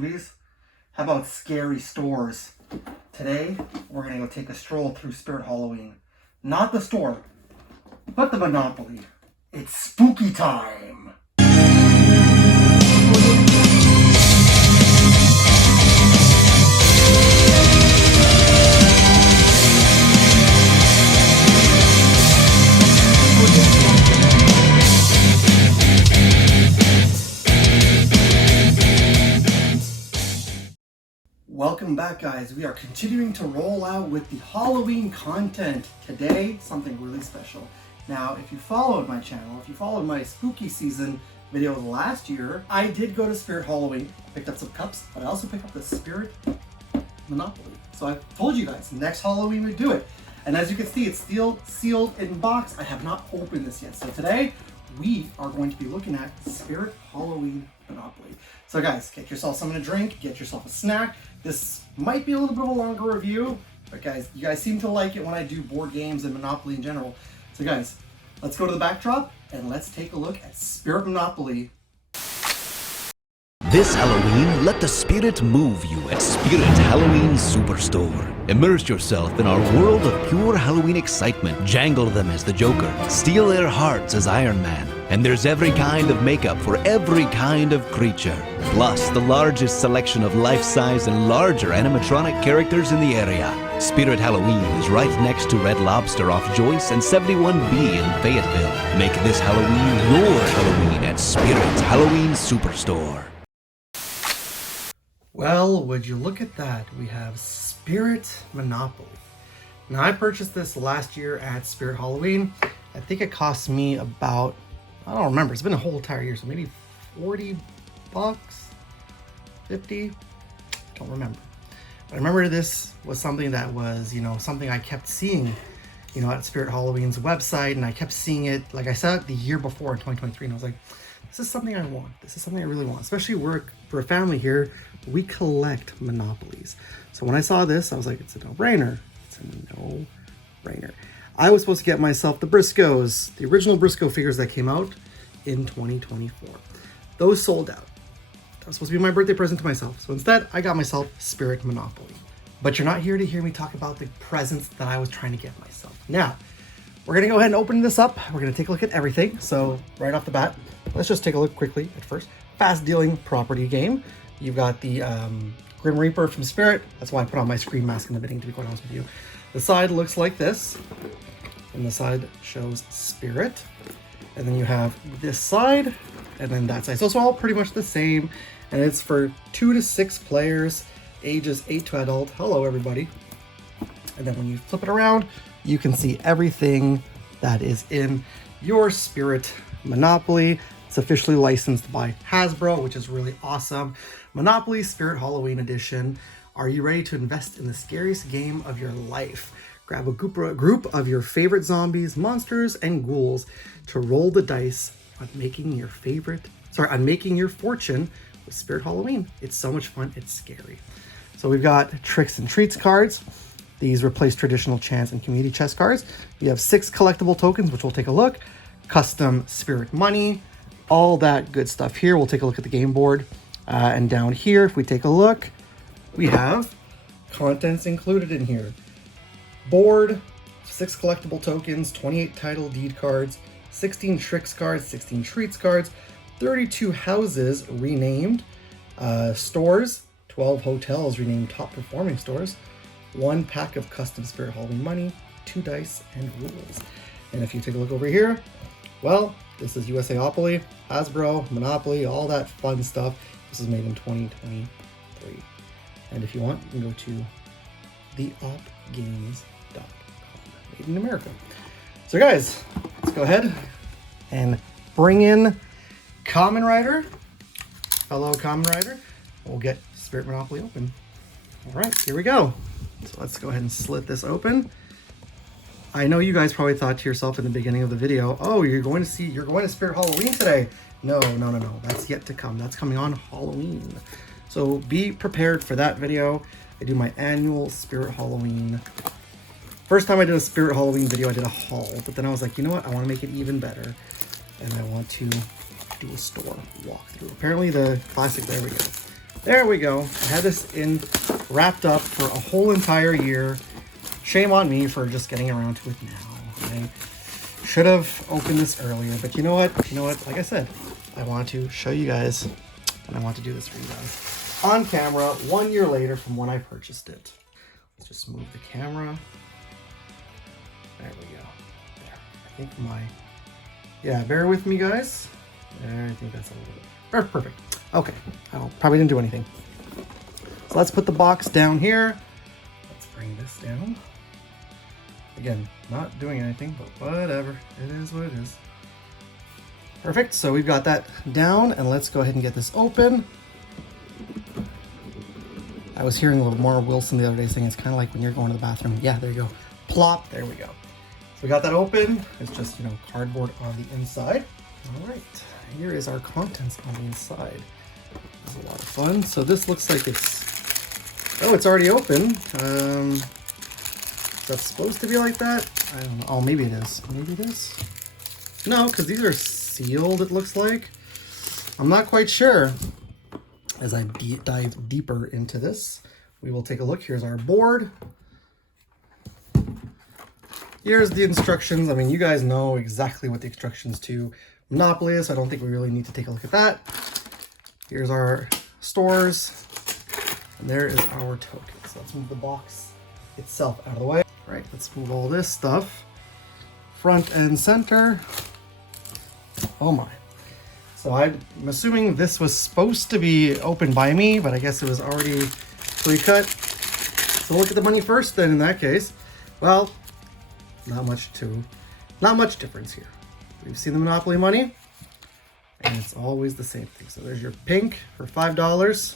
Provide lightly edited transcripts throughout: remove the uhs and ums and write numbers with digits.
movies? How about scary stores? Today, we're going to go take a stroll through Spirit Halloween. Not the store, but the Monopoly. It's spooky time! Welcome back, guys. We are continuing to roll out with the Halloween content. Today, something really special. Now, if you followed my channel, if you followed my spooky season video last year, I did go to Spirit Halloween, picked up some cups, but I also picked up the Spirit Monopoly. So I told you guys, next Halloween we do it. And as you can see, it's still sealed in box. I have not opened this yet. So today, we are going to be looking at Spirit Halloween Monopoly. So guys, get yourself something to drink, get yourself a snack. This might be a little bit of a longer review, but guys, you guys seem to like it when I do board games and Monopoly in general. So guys, let's go to the backdrop and let's take a look at Spirit Monopoly. This Halloween, let the spirit move you at Spirit Halloween Superstore. Immerse yourself in our world of pure Halloween excitement. Jangle them as the Joker. Steal their hearts as Iron Man. And there's every kind of makeup for every kind of creature. Plus, the largest selection of life-size and larger animatronic characters in the area. Spirit Halloween is right next to Red Lobster off Joyce and 71B in Fayetteville. Make this Halloween your Halloween at Spirit Halloween Superstore. Well, would you look at that? We have Spirit Monopoly. Now, I purchased this last year at Spirit Halloween. I think it cost me about, I don't remember, it's been a whole entire year, so maybe 40 bucks, 50, don't remember. But I remember this was something that was, something I kept seeing, at Spirit Halloween's website, and I kept seeing it, like I said, the year before in 2023, and I was like, this is something I want. This is something I really want, especially for a family here, we collect Monopolies. So when I saw this, I was like, it's a no-brainer. It's a no-brainer. I was supposed to get myself the Briscoes, the original Briscoe figures that came out in 2024. Those sold out. That was supposed to be my birthday present to myself. So instead, I got myself Spirit Monopoly. But you're not here to hear me talk about the presents that I was trying to get myself. Now, we're going to go ahead and open this up. We're going to take a look at everything. So right off the bat, let's just take a look quickly at first. Fast dealing property game. You've got the Grim Reaper from Spirit. That's why I put on my screen mask in the beginning, to be quite honest with you. The side looks like this. And the side shows Spirit. And then you have this side and then that side. So it's all pretty much the same. And it's for 2 to 6 players, ages 8 to adult. Hello, everybody. And then when you flip it around, you can see everything that is in your Spirit Monopoly. It's officially licensed by Hasbro, which is really awesome. Monopoly Spirit Halloween Edition. Are you ready to invest in the scariest game of your life? Grab a group of your favorite zombies, monsters, and ghouls to roll the dice on making your fortune with Spirit Halloween. It's so much fun. It's scary. So we've got Tricks and Treats cards. These replace traditional chance and community chest cards. We have 6 collectible tokens, which we'll take a look. Custom Spirit money, all that good stuff here. We'll take a look at the game board. And down here, if we take a look, we have contents included in here. Board, 6 collectible tokens, 28 title deed cards, 16 tricks cards, 16 treats cards, 32 houses renamed, stores, 12 hotels renamed top performing stores, 1 pack of custom Spirit Halloween money, 2 dice, and rules. And if you take a look over here, well, this is USAopoly, Hasbro, Monopoly, all that fun stuff. This is made in 2023. And if you want, you can go to theopgames.com, made in America. So guys, let's go ahead and bring in Kamen Rider, fellow Kamen Rider. We'll get Spirit Monopoly open. All right, here we go. So let's go ahead and slit this open. I know you guys probably thought to yourself in the beginning of the video, oh, you're going to Spirit Halloween today. No. That's yet to come. That's coming on Halloween. So be prepared for that video. I do my annual Spirit Halloween. First time I did a Spirit Halloween video, I did a haul, but then I was like, you know what? I want to make it even better. And I want to do a store walkthrough. Apparently the classic, there we go. There we go. I had this in wrapped up for a whole entire year. Shame on me for just getting around to it now. I should have opened this earlier, but you know what? Like I said, I want to show you guys, and I want to do this for you guys on camera 1 year later from when I purchased it. Let's just move the camera. There we go. There. I think yeah, bear with me, guys. There, I think that's a little bit perfect. Okay, probably didn't do anything. So let's put the box down here. Let's bring this down. Again, not doing anything, but whatever. It is what it is. Perfect, so we've got that down, and let's go ahead and get this open. I was hearing a little more Wilson the other day saying it's kind of like when you're going to the bathroom. Yeah, there you go. Plop, there we go. So we got that open. It's just, cardboard on the inside. All right, here is our contents on the inside. This is a lot of fun. So this looks like it's already open. Is that supposed to be like that? I don't know. Oh, maybe it is. Maybe it is. No, because these are sealed, it looks like. I'm not quite sure. As I dive deeper into this, we will take a look. Here's our board. Here's the instructions. I mean, you guys know exactly what the instructions to Monopoly is, so I don't think we really need to take a look at that. Here's our stores, and there is our token. So let's move the box itself out of the way. All right, let's move all this stuff front and center. Oh my. So I'm assuming this was supposed to be opened by me, but I guess it was already pre-cut. So look at the money first then in that case. Well, not much difference here. We've seen the Monopoly money, and it's always the same thing. So there's your pink for $5.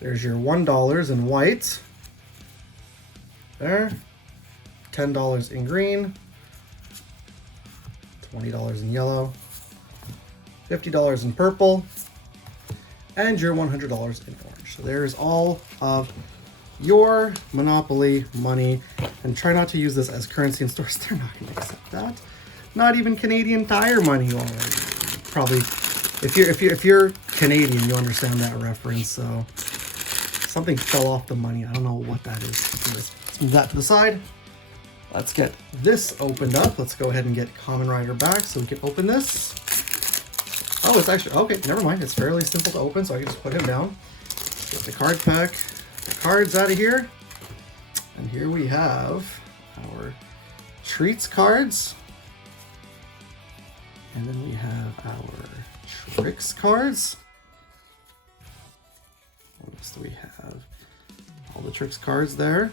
There's your $1 in white. There. $10 in green. $20 in yellow. $50 in purple. And your $100 in orange. So there's all of your Monopoly money. And try not to use this as currency in stores. They're not going to accept that. Not even Canadian Tire money. Probably, if you're Canadian, you understand that reference. So something fell off the money. I don't know what that is. Let's move that to the side. Let's get this opened up. Let's go ahead and get Kamen Rider back so we can open this. Oh, it's actually, okay, never mind. It's fairly simple to open, so I can just put him down. Get the card pack, the cards out of here. And here we have our treats cards. And then we have our tricks cards. What else do we have? All the tricks cards there.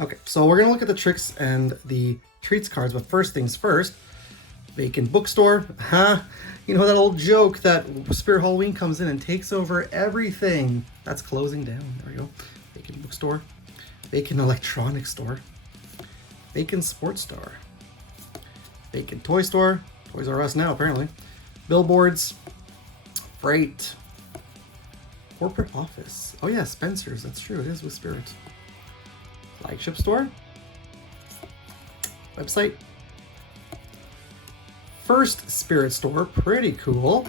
Okay, so we're gonna look at the tricks and the treats cards, but first things first, Bacon Bookstore. You know that old joke that Spirit Halloween comes in and takes over everything. That's closing down. There we go. Bacon Bookstore. Bacon Electronics Store. Bacon Sports Store. Bacon Toy Store. Toys R Us now, apparently. Billboards. Freight. Corporate Office. Oh yeah, Spencer's. That's true. It is with Spirit. Flagship Store. Website. First Spirit Store. Pretty cool.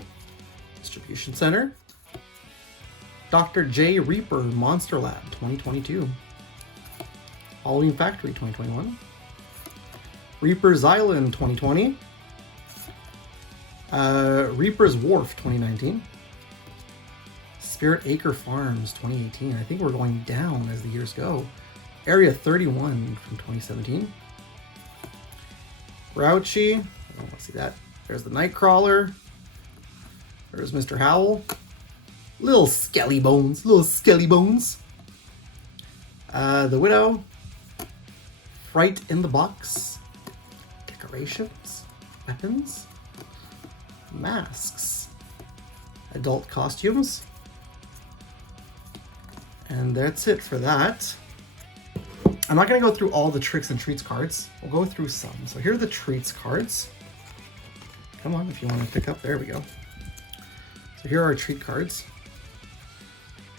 Distribution Center. Dr. J. Reaper Monster Lab 2022. Halloween Factory 2021. Reaper's Island 2020. Reaper's Wharf 2019. Spirit Acre Farms 2018. I think we're going down as the years go. Area 31 from 2017. Grouchy. I don't want to see that. There's the Nightcrawler. There's Mr. Howl. Little skelly bones. Little skelly bones. The Widow. Fright in the Box. Decorations. Weapons. Masks. Adult costumes. And that's it for that. I'm not going to go through all the tricks and treats cards. We'll go through some. So here are the treats cards. Come on, if you want to pick up. There we go. So here are our treat cards.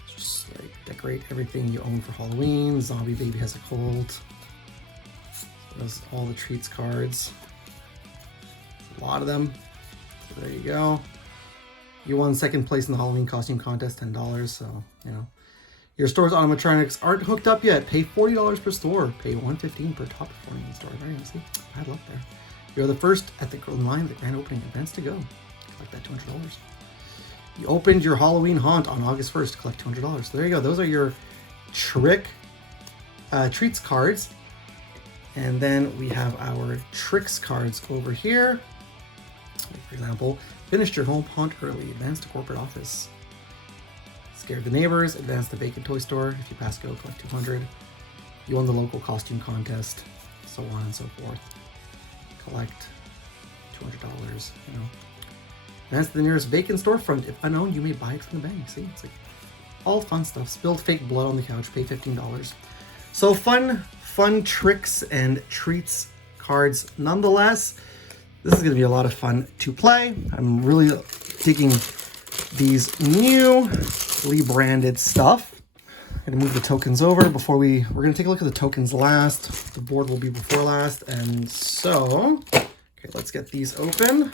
Just like decorate everything you own for Halloween. Zombie Baby Has a Cold. So there's all the treats cards. A lot of them. So there you go. You won second place in the Halloween costume contest, $10. So, you know, your store's animatronics aren't hooked up yet. Pay $40 per store. Pay $115 per top performing store. Very nice. See, bad luck there. You're the first at the line of the grand opening events to go. Collect that $200. You opened your Halloween haunt on August 1st. Collect $200. So there you go. Those are your treats cards. And then we have our tricks cards over here. Like for example, finished your home haunt early. Advance to corporate office. Scared the neighbors. Advance to vacant toy store. If you pass go, collect $200. You won the local costume contest. So on and so forth. Collect $200. You know. Advance to the nearest vacant storefront. If unowned, you may buy it from the bank. See, it's like all fun stuff. Spilled fake blood on the couch. Pay $15. So fun tricks and treats cards nonetheless. This is going to be a lot of fun to play. I'm really digging these newly branded stuff. I'm going to move the tokens over before we're going to take a look at the tokens last. The board will be before last. And so, okay, let's get these open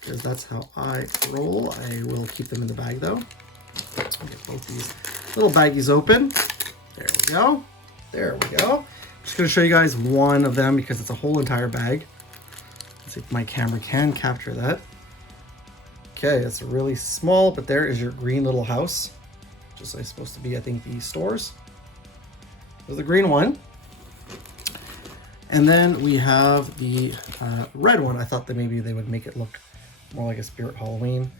because that's how I roll. I will keep them in the bag though. I'll get both these little baggies open. There we go. There we go. I'm just going to show you guys one of them because it's a whole entire bag. Let's see if my camera can capture that. Okay, it's really small, but there is your green little house. Just like supposed to be, I think, the stores. There's the green one. And then we have the red one. I thought that maybe they would make it look more like a Spirit Halloween.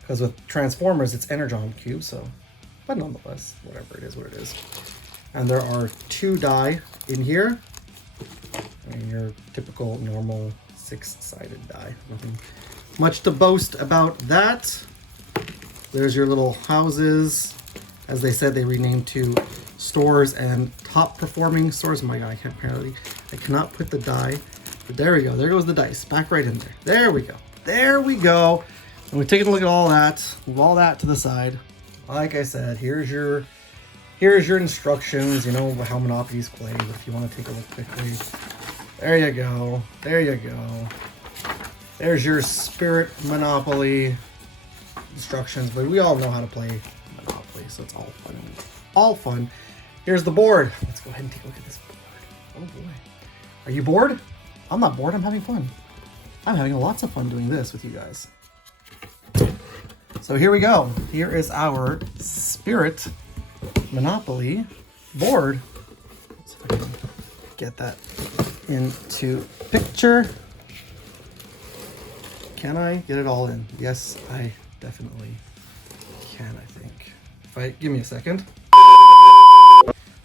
Because with Transformers, it's Energon Cube, so... But nonetheless, whatever it is, what it is. And there are 2 die in here. And your typical normal 6-sided die. Nothing much to boast about that. There's your little houses. As they said, they renamed to stores and top performing stores. Oh my god, I cannot put the die. But there we go. There goes the dice. Back right in there. There we go. There we go. And we've taken a look at all that. Move all that to the side. Like I said, here's your instructions. You know how Monopoly's played. If you want to take a look quickly. There you go. There you go. There's your Spirit Monopoly instructions. But we all know how to play Monopoly, so it's all fun. All fun. Here's the board. Let's go ahead and take a look at this board. Oh boy. Are you bored? I'm not bored. I'm having fun. I'm having lots of fun doing this with you guys. So here we go. Here is our Spirit Monopoly board. Let's see if I can get that into picture. Can I get it all in? Yes, I definitely can, I think. Give me a second.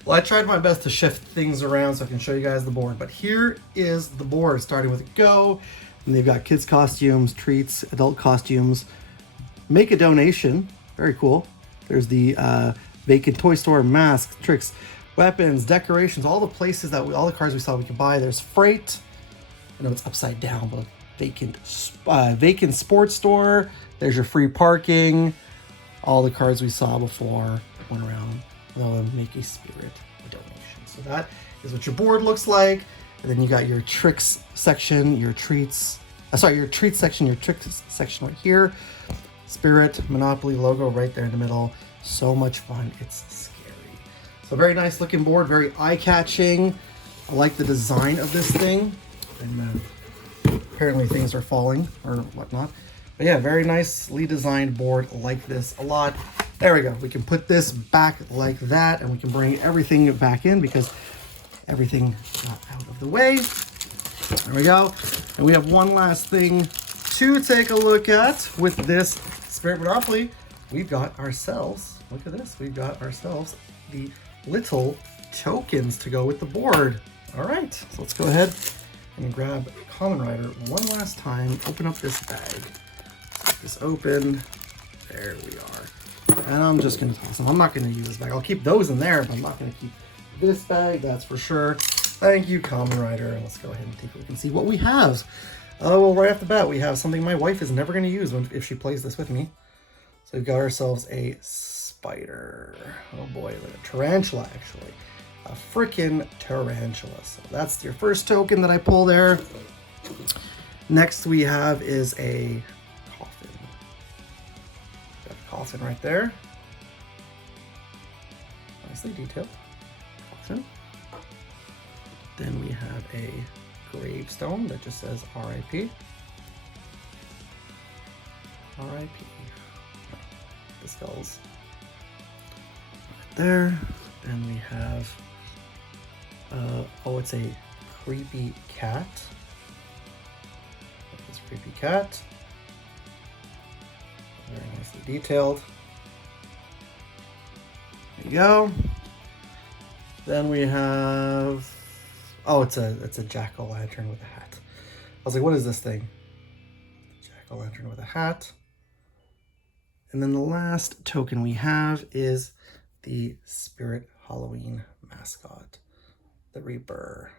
Well, I tried my best to shift things around so I can show you guys the board, but here is the board, starting with a go. And they've got kids costumes, treats, adult costumes. Make a donation. Very cool. There's the vacant toy store, masks, tricks, weapons, decorations, all the places that all the cards we saw we could buy. There's freight. I know it's upside down, but vacant sports store. There's your free parking. All the cards we saw before went around. They'll make a Spirit donation. So that is what your board looks like. And then you got your tricks section, your treats. Your treats section, your tricks section right here. Spirit Monopoly logo right there in the middle. So much fun. It's scary. So very nice looking board, very eye-catching. I like the design of this thing. And apparently things are falling or whatnot. But yeah, very nicely designed board. Like this a lot. There we go. We can put this back like that and we can bring everything back in because everything got out of the way. There we go. And we have one last thing to take a look at with this Spirit Monopoly. We've got ourselves, look at this, we've got ourselves the little tokens to go with the board. All right, so let's go ahead and grab Kamen Rider one last time. Open up this bag. Get this open. There we are. And I'm just gonna toss them. I'm not gonna use this bag. I'll keep those in there, but I'm not gonna keep this bag, that's for sure. Thank you, Kamen Rider. And let's go ahead and take a look and see what we have. Oh, well, right off the bat, we have something my wife is never going to use if she plays this with me. So we've got ourselves a spider. Oh boy, a tarantula, actually. A freaking tarantula. So that's your first token that I pull there. Next we have is a coffin. coffin right there. Nicely detailed coffin. Then we have a gravestone that just says R.I.P. R.I.P. The skulls right there. Then we have, oh, it's a creepy cat. This creepy cat. Very nicely detailed. There you go. Then we have, oh, it's a jack-o'-lantern with a hat. I was like, what is this thing? Jack-o'-lantern with a hat. And then the last token we have is the Spirit Halloween mascot, the Reaper.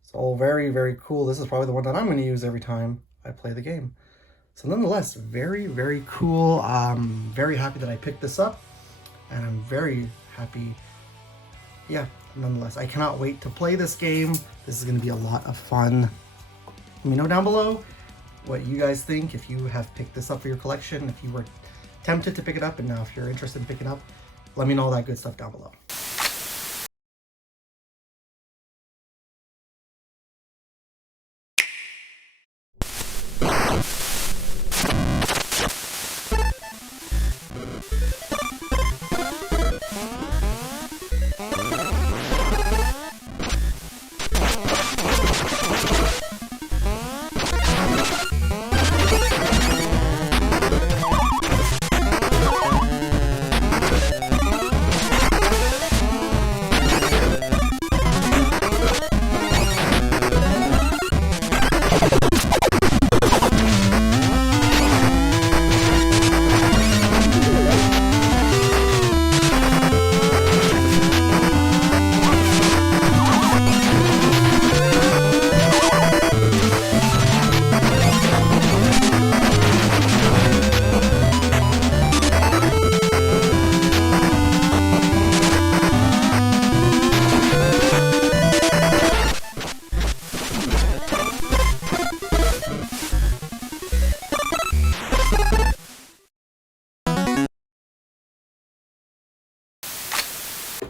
So very, very cool. This is probably the one that I'm going to use every time I play the game. So nonetheless, very, very cool. Very happy that I picked this up, and I'm very happy. Yeah, nonetheless, I cannot wait to play this game. This is going to be a lot of fun. Let me know down below what you guys think, if you have picked this up for your collection, if you were tempted to pick it up, and now if you're interested in picking it up, let me know all that good stuff down below.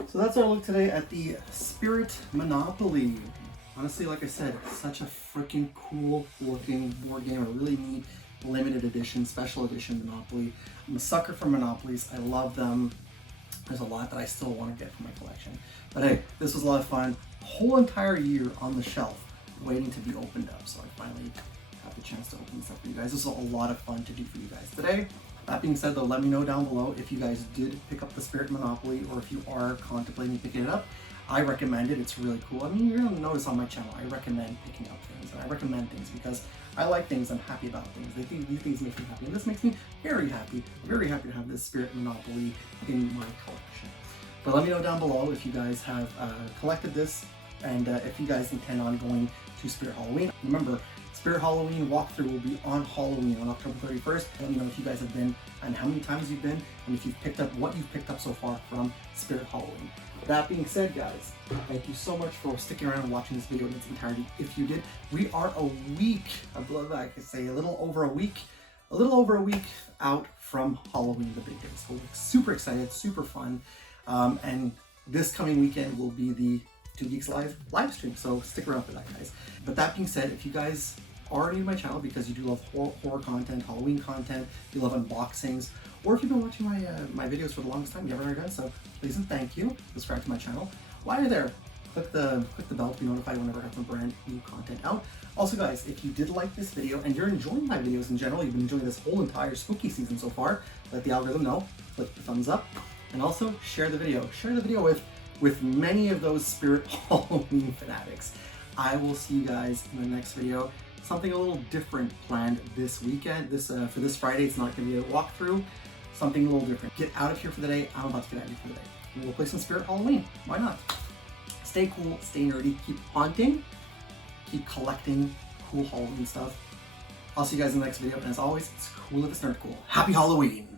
So that's our look today at the Spirit Monopoly. Honestly, like I said, such a freaking cool looking board game. A really neat limited edition, special edition Monopoly. I'm a sucker for Monopolies. I love them. There's a lot that I still want to get for my collection. But hey, this was a lot of fun. A whole entire year on the shelf waiting to be opened up. So I finally got the chance to open this up for you guys. This was a lot of fun to do for you guys today. That being said, though, let me know down below if you guys did pick up the Spirit Monopoly or if you are contemplating picking it up. I recommend it. It's really cool. I mean, you're going to notice on my channel, I recommend picking up things, and I recommend things because I like things. I'm happy about things. These things make me happy, and this makes me very happy to have this Spirit Monopoly in my collection. But let me know down below if you guys have collected this, and if you guys intend on going to Spirit Halloween. Remember, Spirit Halloween walkthrough will be on Halloween on October 31st. Let me know if you guys have been and how many times you've been, and if you've picked up what you've picked up so far from Spirit Halloween. That being said, guys, thank you so much for sticking around and watching this video in its entirety. If you did, we are a week, I could say a little over a week out from Halloween, the big day. So we're super excited, super fun. And this coming weekend will be the 2 Geeks live stream, so stick around for that, guys. But that being said, if you guys are new to my channel because you do love horror content, Halloween content, you love unboxings, or if you've been watching my videos for the longest time, you haven't already done so, please and thank you. Subscribe to my channel. While you're there, click the bell to be notified whenever I have some brand new content out. Also, guys, if you did like this video and you're enjoying my videos in general, you've been enjoying this whole entire spooky season so far, let the algorithm know. Click the thumbs up, and also share the video. Share the video with many of those Spirit Halloween fanatics. I will see you guys in the next video. Something a little different planned this weekend. For this Friday, it's not going to be a walkthrough. Something a little different. Get out of here for the day. I'm about to get out of here for the day. We'll play some Spirit Halloween. Why not? Stay cool, stay nerdy, keep haunting, keep collecting cool Halloween stuff. I'll see you guys in the next video. And as always, it's cool if it's nerd cool. Happy Halloween!